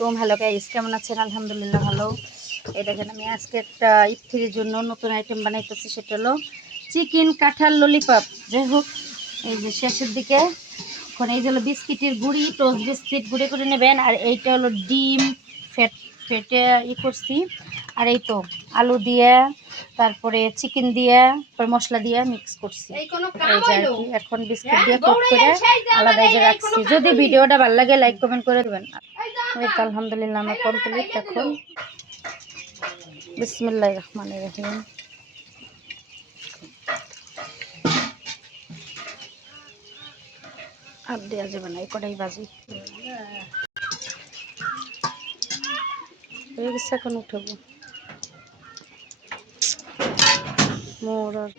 আলাইকুম। Hello guys, কেমন আছেন? আলহামদুলিল্লাহ ভালো। এই দেখেন আমি আজকে একটা ইফতারির জন্য নতুন আইটেম বানাইতেছি, সেটা হলো চিকেন কাঁঠাল ললিপপ। যাই হোক, এই যে শেষের দিকে এখন এই যে হলো বিস্কিটের গুঁড়ি, টোস্ট বিস্কিট গুঁড়ি করে নেবেন। আর এইটা হলো ডিম ফেটে করছি। আর এই তো আলু দিয়ে, তারপরে চিকেন দিয়ে, মশলা দিয়ে মিক্স করছি। এই যে আর কি, এখন বিস্কিট দিয়ে কোট করে আলাদা যে রাখছি। যদি ভিডিওটা ভালো লাগে লাইক কমেন্ট করে দেবেন। এই তো আলহামদুলিল্লাহ আমার কমপ্লিট। এখন বিসমিল্লাহির রহমানির রহিম। আর দেওয়া যাবে না, এই কটাই বাজি হয়ে গেছে। এখন উঠাবো মোর আর